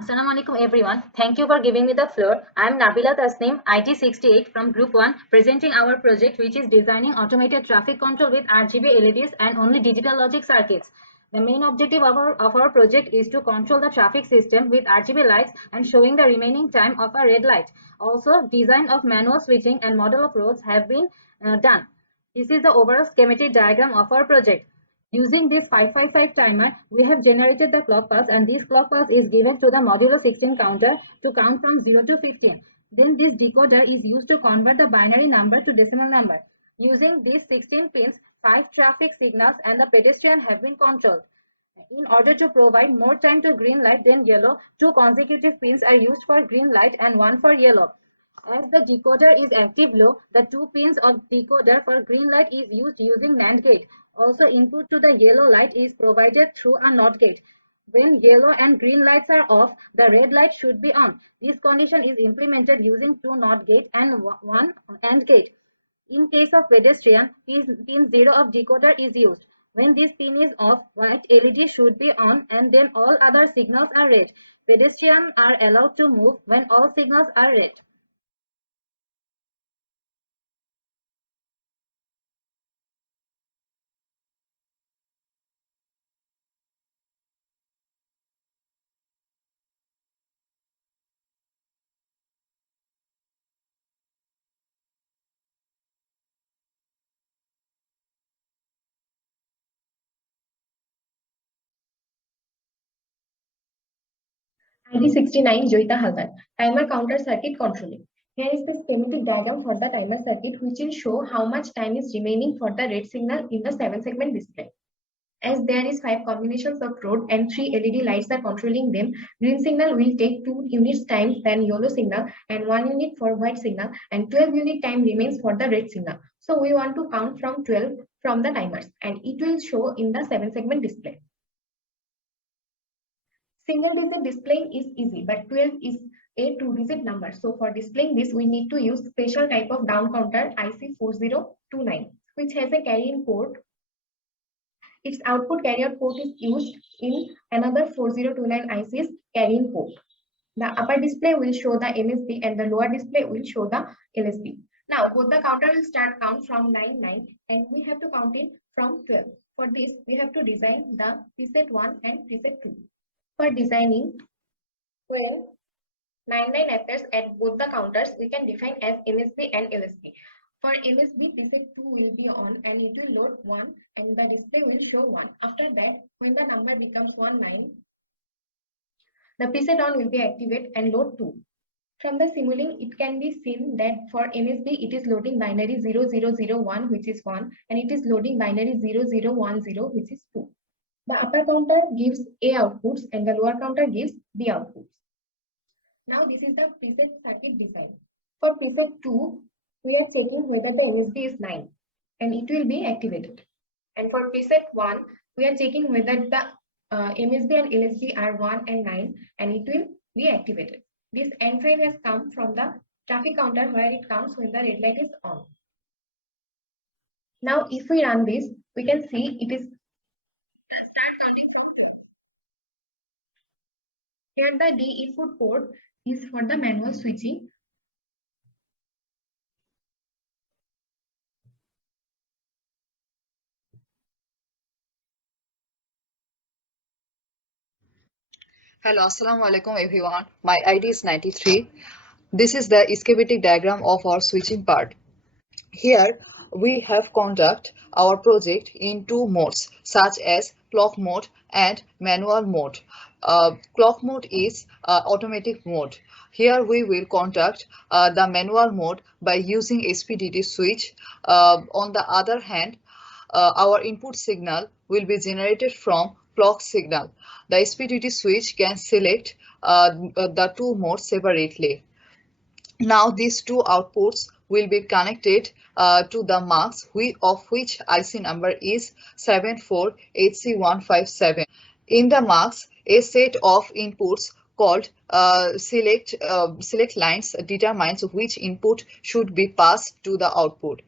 Assalamu alaikum everyone. Thank you for giving me the floor. I am Nabila Tasnim, IT68 from Group 1, presenting our project which is designing automated traffic control with RGB LEDs and only digital logic circuits. The main objective of our project is to control the traffic system with RGB lights and showing the remaining time of a red light. Also, design of manual switching and model of roads have been done. This is the overall schematic diagram of our project. Using this 555 timer, we have generated the clock pulse, and this clock pulse is given to the modulo 16 counter to count from 0 to 15. Then this decoder is used to convert the binary number to decimal number. Using these 16 pins, 5 traffic signals and the pedestrian have been controlled. In order to provide more time to green light than yellow, 2 consecutive pins are used for green light and 1 for yellow. As the decoder is active low, the 2 pins of decoder for green light is used using NAND gate. Also, input to the yellow light is provided through a NOT gate. When yellow and green lights are off, the red light should be on. This condition is implemented using 2 NOT gate and 1 AND gate. In case of pedestrian, pin 0 of decoder is used. When this pin is off, white LED should be on and then all other signals are red. Pedestrians are allowed to move when all signals are red. ID69 Joita Haldan, timer counter circuit controlling. Here is the schematic diagram for the timer circuit, which will show how much time is remaining for the red signal in the 7-segment display. As there is 5 combinations of road and 3 LED lights are controlling them, green signal will take 2 units time than yellow signal and 1 unit for white signal, and 12 unit time remains for the red signal. So we want to count from 12 from the timers, and it will show in the 7-segment display. Single digit displaying is easy, but 12 is a 2-digit number. So for displaying this, we need to use special type of down counter IC4029, which has a carry-in port. Its output carrier port is used in another 4029 IC's carry-in port. The upper display will show the MSB and the lower display will show the LSB. Now both the counter will start count from 99 and we have to count it from 12. For this, we have to design the preset 1 and preset 2. For designing, when 99 appears at both the counters, we can define as MSB and LSB. For MSB, preset 2 will be on and it will load 1 and the display will show 1. After that, when the number becomes 19, the preset on will be activated and load 2. From the simulink, it can be seen that for MSB, it is loading binary 0001, which is 1, and it is loading binary 0010, which is 2. The upper counter gives A outputs and the lower counter gives B outputs. Now this is the preset circuit design. For preset 2, we are checking whether the MSB is 9 and it will be activated. And for preset 1, we are checking whether the MSB and LSB are 1 and 9 and it will be activated. This N5 has come from the traffic counter where it counts when the red light is on. Now if we run this, we can see it is start counting from 12. Here the D input port is for the manual switching. Hello, Assalamu alaikum everyone. My ID is 93. This is the schematic diagram of our switching part. Here we have conduct our project in 2 modes such as clock mode and manual mode. Clock mode is automatic mode. Here we will conduct the manual mode by using SPDT switch. On the other hand, our input signal will be generated from clock signal. The SPDT switch can select the 2 modes separately. Now these 2 outputs will be connected to the mux, of which IC number is 74HC157. In the mux, a set of inputs called select lines determines which input should be passed to the output.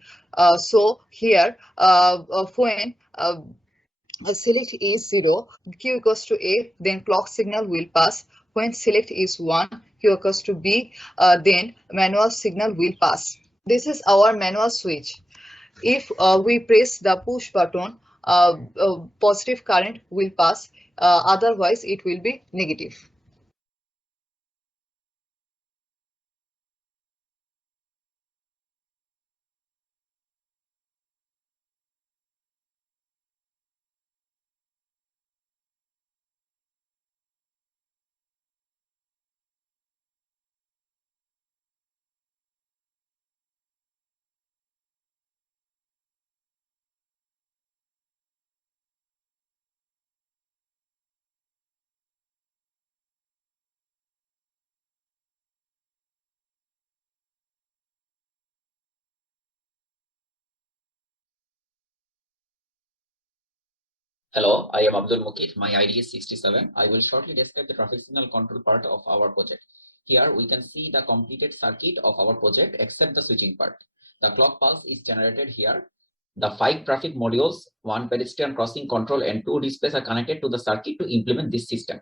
So here, when select is 0, Q equals to A, then clock signal will pass When select is 1, Q equals to B, then manual signal will pass. This is our manual switch. If we press the push button, positive current will pass, otherwise it will be negative. Hello, I am Abdul Mukit. My ID is 67. I will shortly describe the traffic signal control part of our project. Here we can see the completed circuit of our project except the switching part. The clock pulse is generated here. The 5 traffic modules, 1 pedestrian crossing control and 2 displays are connected to the circuit to implement this system.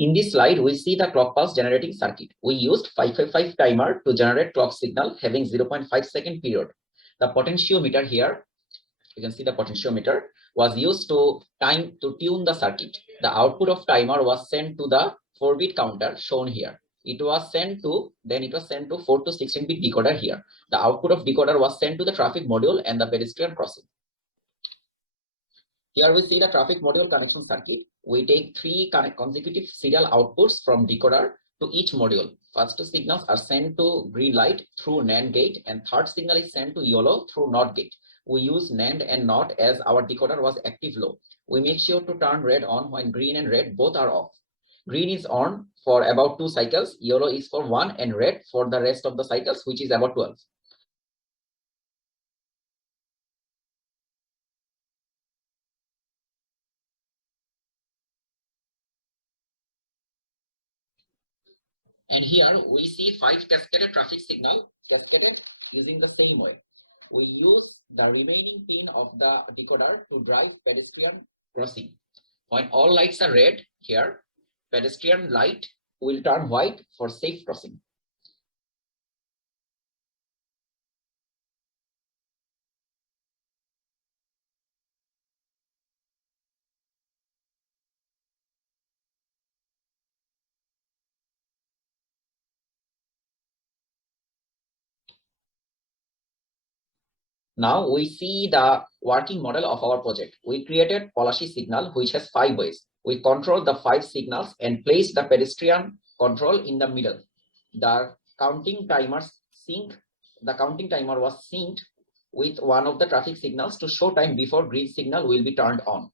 In this slide, we see the clock pulse generating circuit. We used 555 timer to generate clock signal having 0.5 second period. The potentiometer here, you can see the potentiometer was used to tune the circuit. The output of timer was sent to the 4-bit counter shown here. It was sent to 4 to 16-bit decoder here. The output of decoder was sent to the traffic module and the pedestrian crossing. Here we see the traffic module connection circuit. We take 3 consecutive serial outputs from decoder to each module. First 2 signals are sent to green light through NAND gate and third signal is sent to yellow through NOT gate. We use NAND and NOT as our decoder was active low. We make sure to turn red on when green and red both are off. Green is on for about 2 cycles, yellow is for 1 and red for the rest of the cycles, which is about 12. And here we see 5 cascaded traffic signal cascaded using the same way. We use the remaining pin of the decoder to drive pedestrian crossing. When all lights are red here, pedestrian light will turn white for safe crossing. Now we see the working model of our project. We created policy signal which has 5 ways. We control the 5 signals and place the pedestrian control in the middle. The counting timer was synced with one of the traffic signals to show time before green signal will be turned on.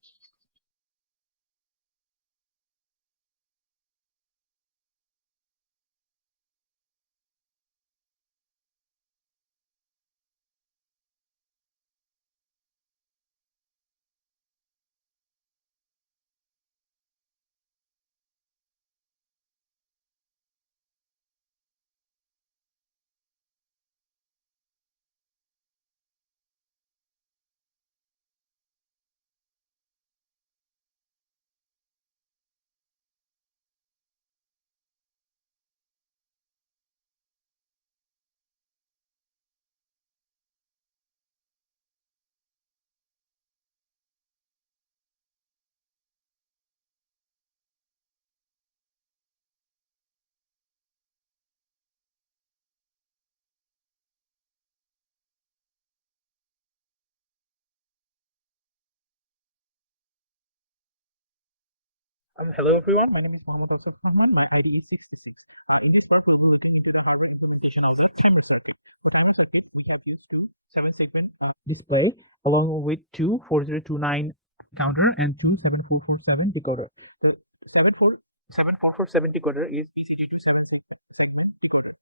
Hello everyone, my name is Mohammad Asaf Rahman. My ID is 66. In this part, we'll be looking into the hardware implementation of the timer circuit. For timer circuit, we have used 2 7-segment display along with 2 4029 counter and 2 7447 decoder. The 7447 decoder is BCD2 7-segment decoder.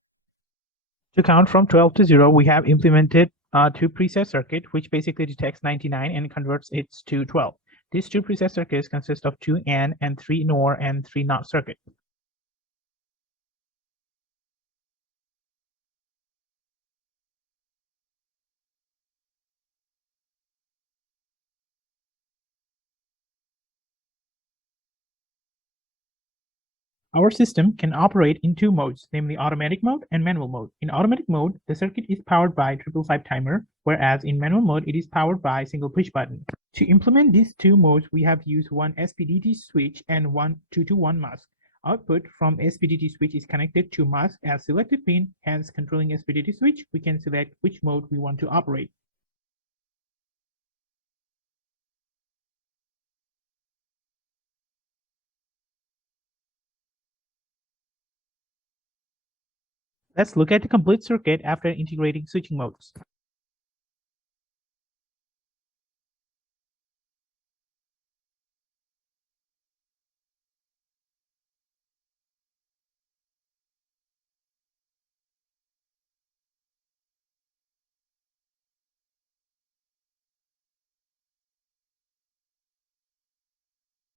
To count from 12 to 0, we have implemented 2 preset circuit, which basically detects 99 and converts it to 12. These two preset circuits consist of 2 AND and 3 NOR and 3 NOT circuits. Our system can operate in two modes, namely automatic mode and manual mode. In automatic mode, the circuit is powered by 555 timer, whereas in manual mode, it is powered by single push button. To implement these two modes, we have used one SPDT switch and one 2-to-1 mask. Output from SPDT switch is connected to mask as selected pin, hence controlling SPDT switch, we can select which mode we want to operate. Let's look at the complete circuit after integrating switching modes.